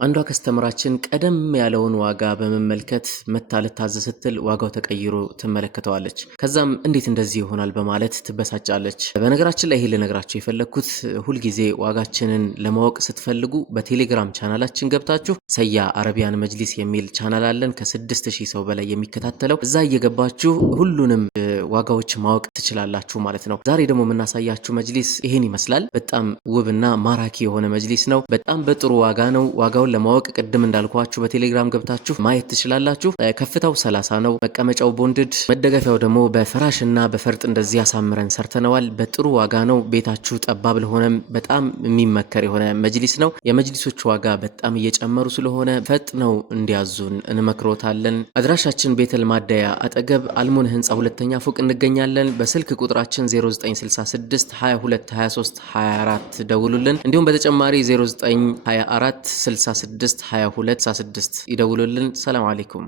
አንዷ ከስተመራችን ቀደም ያለውን ዋጋ በመመልከት መታ ልታዘዝ ስትል ዋጋው ተቀይሮ ትመለከተዋለች። ከዛም እንዴት እንደዚህ ይሆናል በማለት ትበሳጫለች። በነገራችን ላይ ይሄ ልነግራችሁ የፈለኩት ሁልጊዜ ዋጋችንን ለማወቅ ስትፈልጉ በቴሌግራም ቻናላችን ገብታችሁ ሰያ አረቢያን መጅሊስ የሚል ቻናል አለን ከ6000 ሰው በላይ የሚከታተለው እዛ እየገባችሁ ሁሉንም ዋጋዎች ማወቅ ትችላላችሁ ማለት ነው። ዛሬ ደግሞ የምናሳያችሁ መጅሊስ ይሄን ይመስላል። በጣም ውብና ማራኪ የሆነ መጅሊስ ነው። በጣም በጥሩ ዋጋ ነው። ዋጋውን ለማወቅ ቅድም እንዳልኳችሁ በቴሌግራም ገብታችሁ ማየት ትችላላችሁ። ከፍታው 30 ነው። መቀመጫው ቦንድድ፣ መደገፊያው ደግሞ በፍራሽና በፈርጥ እንደዚህ ያሳምረን ሰርተነዋል። በጥሩ ዋጋ ነው። ቤታችሁ ጠባብ ለሆነም በጣም የሚመከር የሆነ መጅሊስ ነው። የመጅሊሶች ዋጋ በጣም እየጨመሩ ስለሆነ ፈጥነው እንዲያዙን እንመክሮታለን። አድራሻችን ቤተል ማደያ አጠገብ አልሙን ህንፃ ሁለተኛ ፎቅ እንገኛለን። በስልክ ቁጥራችን 0966 22 23 24 ደውሉልን። እንዲሁም በተጨማሪ 0924 66 22 66 ይደውሉልን። ሰላም አለይኩም።